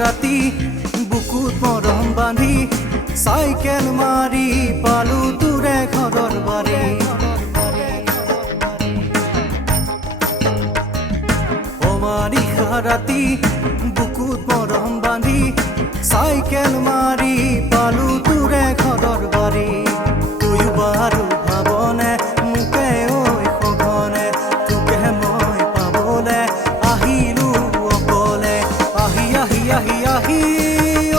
ৰাতি বুকুত মৰম বান্ধি চাইকেল মাৰি পালো তোৰে ঘৰৰ বাৰী অমানিশা ৰাতি বুকুত মৰম বান্ধি চাইকেল মাৰি পালো তোৰে ঘৰৰ বাৰী তুই বাৰু ভাবনে মোকে ঐ সঘনে তোকে মই পাবলে আহিলো অকলে আহি আহি আহি আহি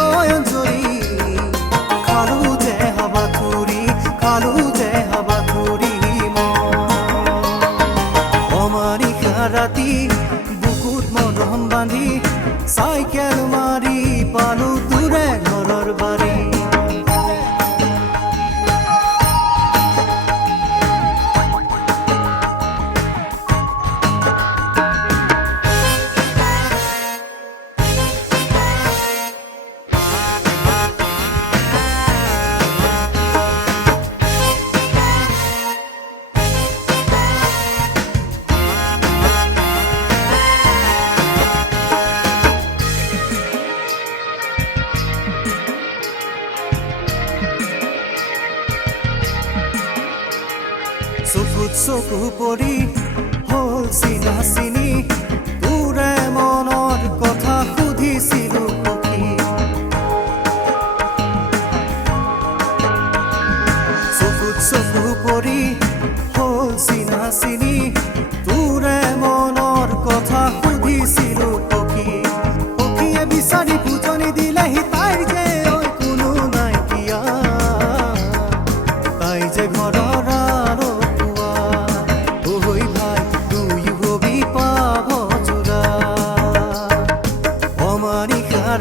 ঐ অঞ্জলি খালো যে হাবা খুৰি অমানিশা ৰাতি বুকুত মৰম বান্ধি চাইকেল মাৰি পালো তোৰে ঘৰৰ বাৰী চকুত চকু পৰি হ'ল চিনা চিনি তোৰে মনৰ কথা সুধিছিলো সখী চকুত চকু পৰি হ'ল চিনা চিনি তোৰে মনৰ কথা সুধিছিলো সখী সখীয়ে বিচাৰি বুজনি দিলেহি তাইৰ যে কোনো নাইকিয়া তাই যে ঘৰৰ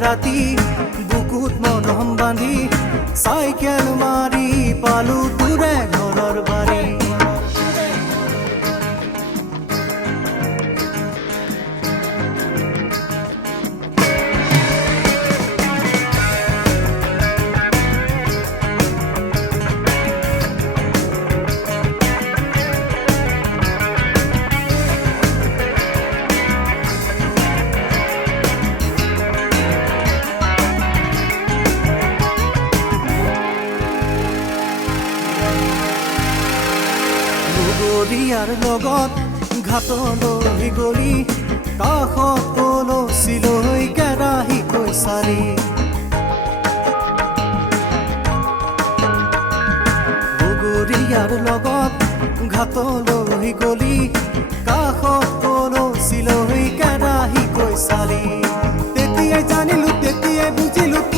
ৰাতি বুকুত মৰম বান্ধি চাইকেল মাৰি পালো তোৰে ঘৰৰ বাৰী লগৰীয়াৰ লগত ঘাটলৈ গলি কাষত কলচিলৈ কেৰাহী কৈছাৰি লগৰীয়াৰ লগত ঘাটলৈ গলি কাষত কলচিলৈ কেৰাহী কৈছাৰি তেতিয়াই জানিলো তেতিয়াই বুজিলো